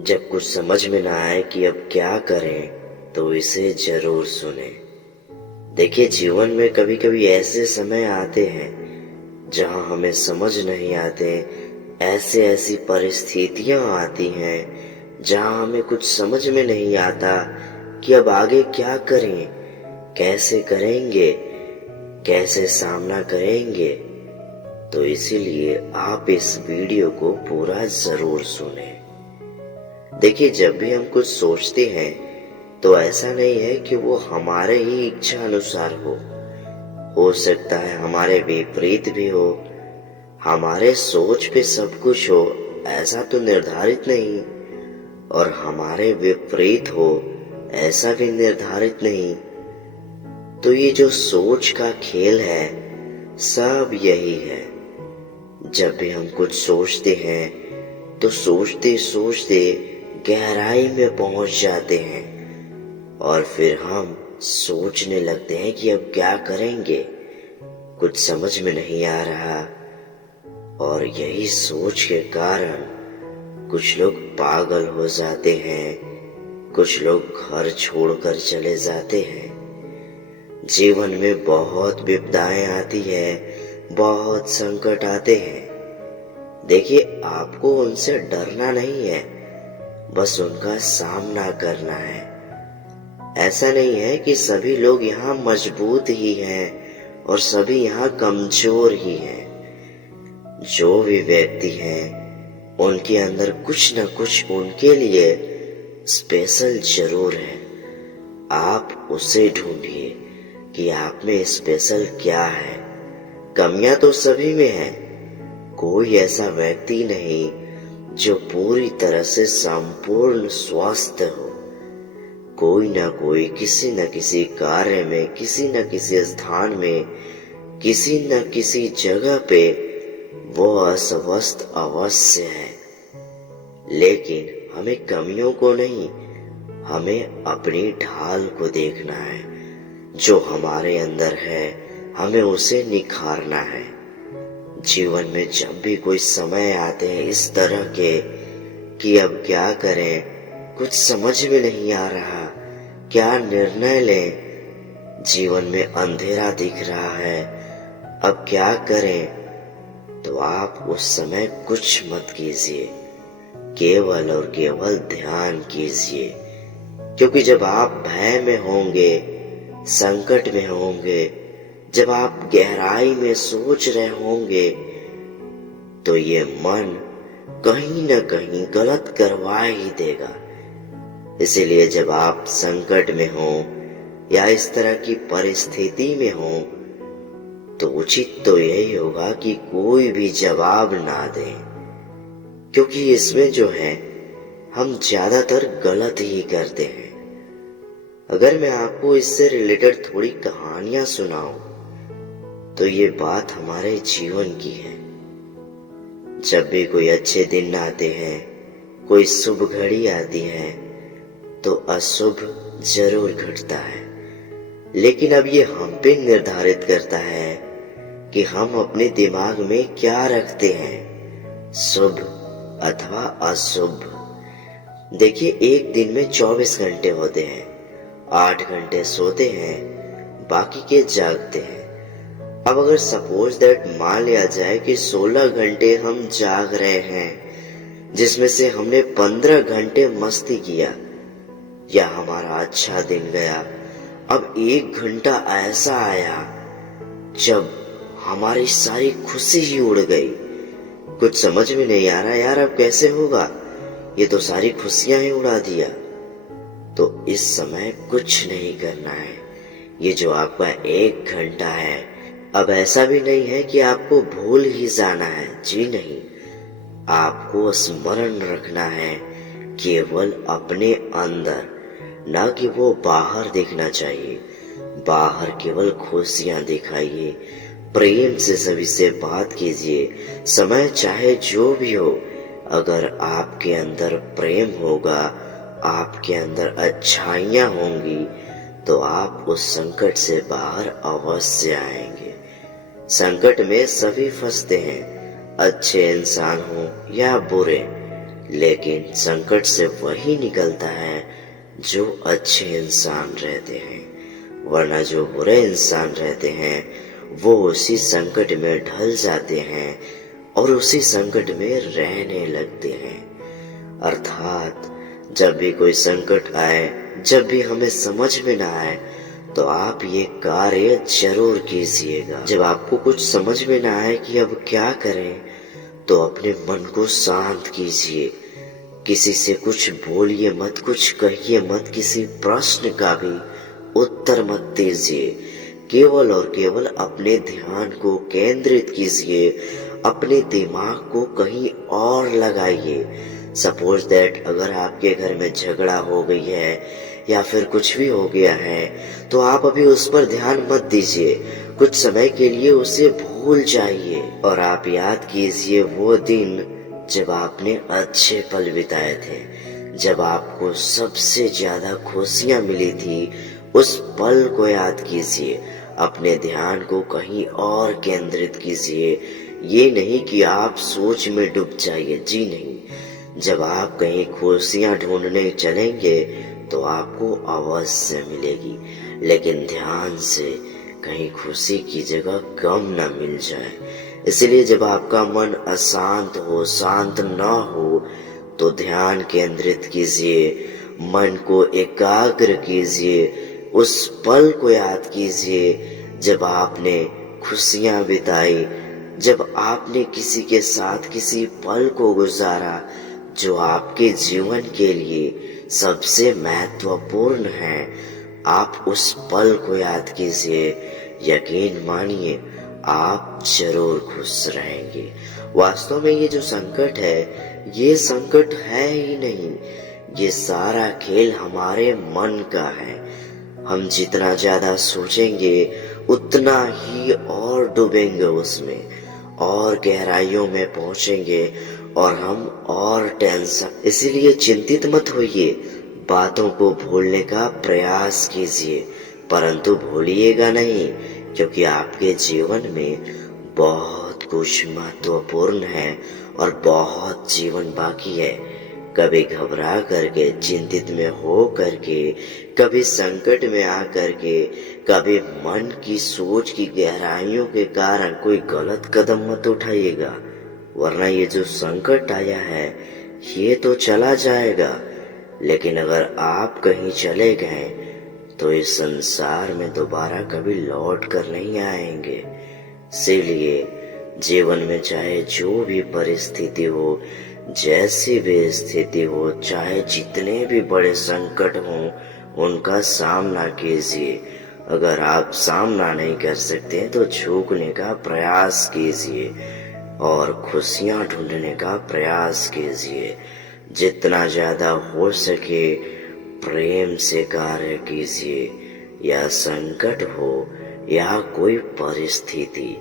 जब कुछ समझ में ना आए कि अब क्या करें तो इसे जरूर सुने। देखिए, जीवन में कभी कभी ऐसे समय आते हैं जहां हमें समझ नहीं आते। ऐसे ऐसी परिस्थितियां आती हैं जहां हमें कुछ समझ में नहीं आता कि अब आगे क्या करें, कैसे करेंगे, कैसे सामना करेंगे। तो इसीलिए आप इस वीडियो को पूरा जरूर सुने। देखिए, जब भी हम कुछ सोचते हैं तो ऐसा नहीं है कि वो हमारे ही इच्छा अनुसार हो सकता है हमारे विपरीत भी हो। हमारे सोच पे सब कुछ हो ऐसा तो निर्धारित नहीं, और हमारे विपरीत हो ऐसा भी निर्धारित नहीं। तो ये जो सोच का खेल है, सब यही है। जब भी हम कुछ सोचते हैं तो सोचते सोचते गहराई में पहुंच जाते हैं, और फिर हम सोचने लगते हैं कि अब क्या करेंगे, कुछ समझ में नहीं आ रहा। और यही सोच के कारण कुछ लोग पागल हो जाते हैं, कुछ लोग घर छोड़कर चले जाते हैं। जीवन में बहुत विपदाएं आती है, बहुत संकट आते हैं। देखिए, आपको उनसे डरना नहीं है, बस उनका सामना करना है। ऐसा नहीं है कि सभी लोग यहाँ मजबूत ही हैं और सभी यहाँ कमजोर ही हैं। जो भी व्यक्ति हैं उनके अंदर कुछ न कुछ उनके लिए स्पेशल जरूर है। आप उसे ढूंढिए कि आप में स्पेशल क्या है। कमियां तो सभी में है, कोई ऐसा व्यक्ति नहीं जो पूरी तरह से संपूर्ण स्वस्थ हो। कोई ना कोई किसी न किसी कार्य में, किसी न किसी स्थान में, किसी न किसी जगह पे वो अस्वस्थ अवश्य है। लेकिन हमें कमियों को नहीं, हमें अपनी ढाल को देखना है। जो हमारे अंदर है हमें उसे निखारना है। जीवन में जब भी कोई समय आते हैं इस तरह के कि अब क्या करें, कुछ समझ में नहीं आ रहा, क्या निर्णय लें, जीवन में अंधेरा दिख रहा है, अब क्या करें, तो आप उस समय कुछ मत कीजिए, केवल और केवल ध्यान कीजिए। क्योंकि जब आप भय में होंगे, संकट में होंगे, जब आप गहराई में सोच रहे होंगे, तो ये मन कहीं न कहीं गलत करवा ही देगा। इसीलिए जब आप संकट में हो या इस तरह की परिस्थिति में हो, तो उचित तो यही होगा कि कोई भी जवाब ना दे। क्योंकि इसमें जो है हम ज्यादातर गलत ही करते हैं। अगर मैं आपको इससे रिलेटेड थोड़ी कहानियां सुनाऊं तो ये बात हमारे जीवन की है। जब भी कोई अच्छे दिन आते हैं, कोई शुभ घड़ी आती है, तो अशुभ जरूर घटता है। लेकिन अब ये हम पे निर्धारित करता है कि हम अपने दिमाग में क्या रखते हैं, शुभ अथवा अशुभ। देखिए, एक दिन में 24 घंटे होते हैं, 8 घंटे सोते हैं, बाकी के जागते हैं। अब अगर सपोज दैट मान लिया जाए कि 16 घंटे हम जाग रहे हैं, जिसमें से हमने 15 घंटे मस्ती किया या हमारा अच्छा दिन गया। अब 1 घंटा ऐसा आया जब हमारी सारी खुशी ही उड़ गई। कुछ समझ में नहीं आ रहा यार, अब कैसे होगा, ये तो सारी खुशियां ही उड़ा दिया। तो इस समय कुछ नहीं करना है। ये जो आपका 1 घंटा है, अब ऐसा भी नहीं है कि आपको भूल ही जाना है, जी नहीं। आपको स्मरण रखना है केवल अपने अंदर, ना कि वो बाहर दिखना चाहिए। बाहर केवल खुशियां दिखाइए, प्रेम से सभी से बात कीजिए। समय चाहे जो भी हो, अगर आपके अंदर प्रेम होगा, आपके अंदर अच्छाइयां होंगी, तो आप उस संकट से बाहर अवश्य आएंगे। संकट में सभी फंसते हैं, अच्छे इंसान हो या बुरे, लेकिन संकट से वही निकलता है जो अच्छे इंसान रहते हैं, वरना जो बुरे इंसान रहते हैं वो उसी संकट में ढल जाते हैं और उसी संकट में रहने लगते हैं। अर्थात जब भी कोई संकट आए, जब भी हमें समझ में ना आए, तो आप ये कार्य जरूर कीजिएगा। जब आपको कुछ समझ में ना आए कि अब क्या करें, तो अपने मन को शांत कीजिए। किसी से कुछ बोलिए मत, कुछ कहिए मत, किसी प्रश्न का भी उत्तर मत दीजिए। केवल और केवल अपने ध्यान को केंद्रित कीजिए, अपने दिमाग को कहीं और लगाइए। सपोज दैट अगर आपके घर में झगड़ा हो गई है या फिर कुछ भी हो गया है, तो आप अभी उस पर ध्यान मत दीजिए। कुछ समय के लिए उसे भूल जाइए और आप याद कीजिए वो दिन जब आपने अच्छे पल बिताए थे, जब आपको सबसे ज्यादा खुशियां मिली थी। उस पल को याद कीजिए, अपने ध्यान को कहीं और केंद्रित कीजिए। ये नहीं कि आप सोच में डूब जाइए, जी नहीं। जब आप कहीं खुशियां ढूंढने चलेंगे तो आपको अवश्य मिलेगी, लेकिन ध्यान से कहीं खुशी की जगह गम न मिल जाए। इसलिए जब आपका मन अशांत हो, शांत न हो, तो ध्यान केंद्रित कीजिए, मन को एकाग्र कीजिए। उस पल को याद कीजिए जब आपने खुशियां बिताई, जब आपने किसी के साथ किसी पल को गुजारा जो आपके जीवन के लिए सबसे महत्वपूर्ण है। आप उस पल को याद कीजिए, यकीन मानिए आप जरूर खुश रहेंगे। वास्तव में ये जो संकट है, ये संकट है ही नहीं, ये सारा खेल हमारे मन का है। हम जितना ज्यादा सोचेंगे उतना ही और डूबेंगे उसमें, और गहराइयों में पहुंचेंगे और हम और टेंशन। इसीलिए चिंतित मत होइए, बातों को भूलने का प्रयास कीजिए, परंतु भूलिएगा नहीं, क्योंकि आपके जीवन में बहुत कुछ महत्वपूर्ण है और बहुत जीवन बाकी है। कभी घबरा करके, चिंतित में हो करके, कभी संकट में आ करके, कभी मन की सोच की गहराइयों के कारण कोई गलत कदम मत उठाइएगा, वरना ये जो संकट आया है ये तो चला जाएगा, लेकिन अगर आप कहीं चले गए तो इस संसार में दोबारा कभी लौट कर नहीं आएंगे। इसीलिए जीवन में चाहे जो भी परिस्थिति हो, जैसी भी स्थिति हो, चाहे जितने भी बड़े संकट हों, उनका सामना कीजिए। अगर आप सामना नहीं कर सकते तो झुकने का प्रयास कीजिए और खुशियां ढूंढने का प्रयास कीजिए। जितना ज्यादा हो सके प्रेम से कार्य कीजिए। या संकट हो या कोई परिस्थिति,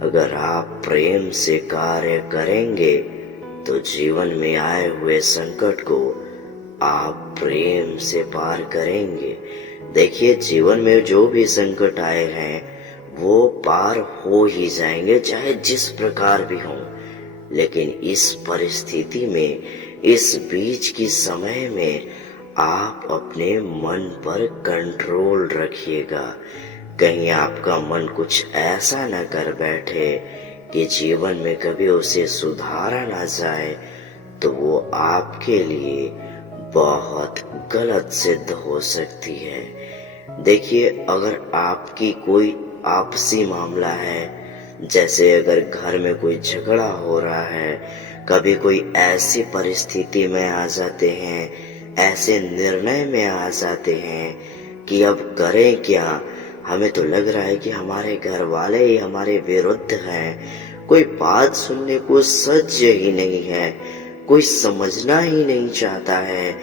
अगर आप प्रेम से कार्य करेंगे तो जीवन में आए हुए संकट को आप प्रेम से पार करेंगे। देखिए, जीवन में जो भी संकट आए हैं वो पार हो ही जाएंगे, चाहे जिस प्रकार भी हो। लेकिन इस परिस्थिति में, इस बीच की समय में आप अपने मन पर कंट्रोल रखिएगा। कहीं आपका मन कुछ ऐसा न कर बैठे कि जीवन में कभी उसे सुधारा ना जाए, तो वो आपके लिए बहुत गलत सिद्ध हो सकती है। देखिए, अगर आपकी कोई आपसी मामला है, जैसे अगर घर में कोई झगड़ा हो रहा है, कभी कोई ऐसी परिस्थिति में आ जाते हैं, ऐसे निर्णय में आ जाते हैं कि अब करें क्या। हमें तो लग रहा है कि हमारे घर वाले ही हमारे विरुद्ध हैं, कोई बात सुनने को सज्ज ही नहीं है, कोई समझना ही नहीं चाहता है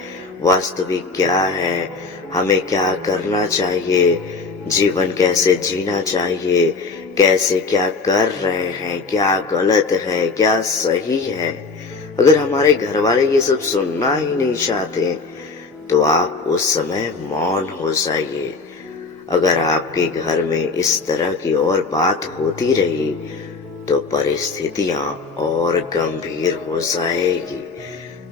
वास्तविक क्या है, हमें क्या करना चाहिए, जीवन कैसे जीना चाहिए, कैसे क्या कर रहे हैं, क्या गलत है, क्या सही है। अगर हमारे घर वाले ये सब सुनना ही नहीं चाहते तो आप उस समय मौन हो जाइए। अगर आपके घर में इस तरह की और बात होती रही तो परिस्थितियां और गंभीर हो जाएगी।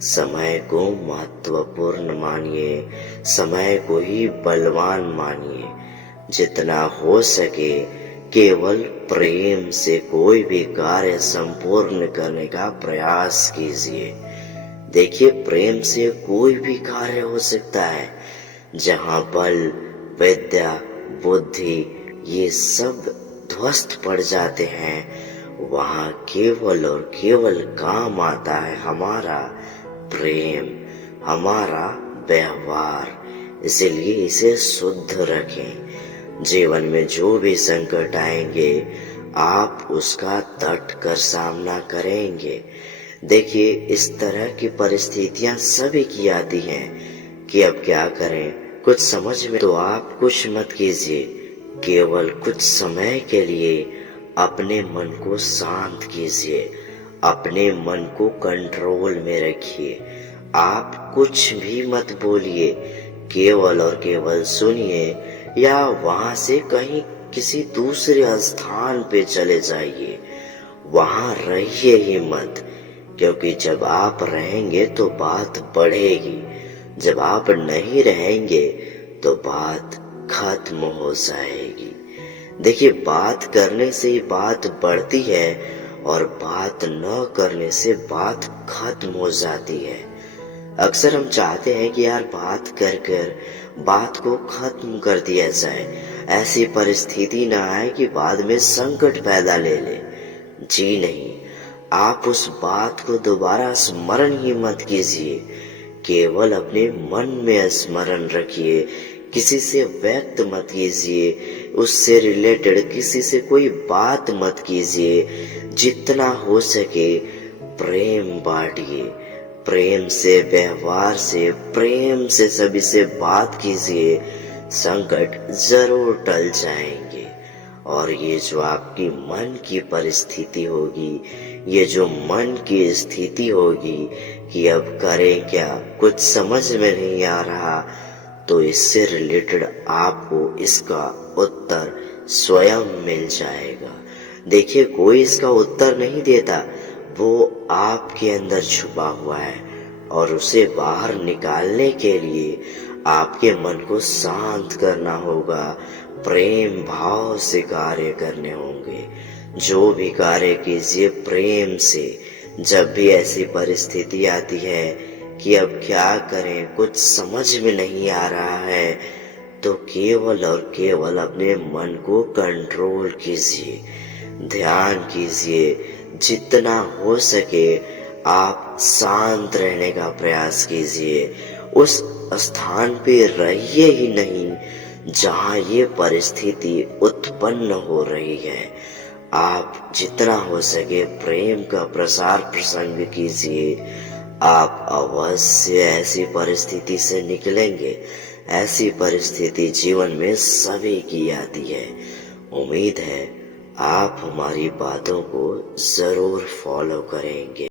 समय को महत्वपूर्ण मानिए, समय को ही बलवान मानिए। जितना हो सके केवल प्रेम से कोई भी कार्य संपूर्ण करने का प्रयास कीजिए। देखिए, प्रेम से कोई भी कार्य हो सकता है। जहाँ बल, विद्या, बुद्धि ये सब ध्वस्त पड़ जाते हैं, वहाँ केवल और केवल काम आता है हमारा प्रेम, हमारा व्यवहार। इसलिए इसे शुद्ध रखें। जीवन में जो भी संकट आएंगे, आप उसका डट कर सामना करेंगे। देखिए, इस तरह की परिस्थितियां सभी की आती हैं कि अब क्या करें, कुछ समझ में तो आप कुछ मत कीजिए। केवल कुछ समय के लिए अपने मन को शांत कीजिए, अपने मन को कंट्रोल में रखिए। आप कुछ भी मत बोलिए, केवल और केवल सुनिए या वहां से कहीं किसी दूसरे स्थान पे चले जाइए। वहां रहिए ही मत, क्योंकि जब आप रहेंगे तो बात बढ़ेगी, जब आप नहीं रहेंगे तो बात खत्म हो जाएगी। देखिए, बात करने से ही बात बढ़ती है और बात न करने से बात खत्म हो जाती है। अक्सर हम चाहते हैं कि यार बात कर कर बात को खत्म कर दिया जाए, ऐसी परिस्थिति ना आए कि बाद में संकट पैदा ले ले। जी नहीं, आप उस बात को दोबारा स्मरण ही मत कीजिए, केवल अपने मन में स्मरण रखिए। किसी से व्यक्त मत कीजिए, उससे रिलेटेड किसी से कोई बात मत कीजिए। जितना हो सके प्रेम बांटिए, प्रेम से, व्यवहार से, प्रेम से सभी से बात कीजिए। संकट जरूर टल जाएंगे। और ये जो आपकी मन की परिस्थिति होगी, ये जो मन की स्थिति होगी कि अब करें क्या, कुछ समझ में नहीं आ रहा, तो इससे रिलेटेड आपको इसका उत्तर स्वयं मिल जाएगा। देखिए, कोई इसका उत्तर नहीं देता, वो आपके अंदर छुपा हुआ है और उसे बाहर निकालने के लिए आपके मन को शांत करना होगा, प्रेम भाव से कार्य करने होंगे। जो भी कार्य कीजिए प्रेम से। जब भी ऐसी परिस्थिति आती है कि अब क्या करें, कुछ समझ में नहीं आ रहा है, तो केवल और केवल अपने मन को कंट्रोल कीजिए, ध्यान कीजिए। जितना हो सके आप शांत रहने का प्रयास कीजिए। उस स्थान पे रहिए ही नहीं जहां ये परिस्थिति उत्पन्न हो रही है। आप जितना हो सके प्रेम का प्रसार प्रसंग कीजिए। आप अवश्य ऐसी परिस्थिति से निकलेंगे। ऐसी परिस्थिति जीवन में सभी की आती है। उम्मीद है आप हमारी बातों को जरूर फॉलो करेंगे।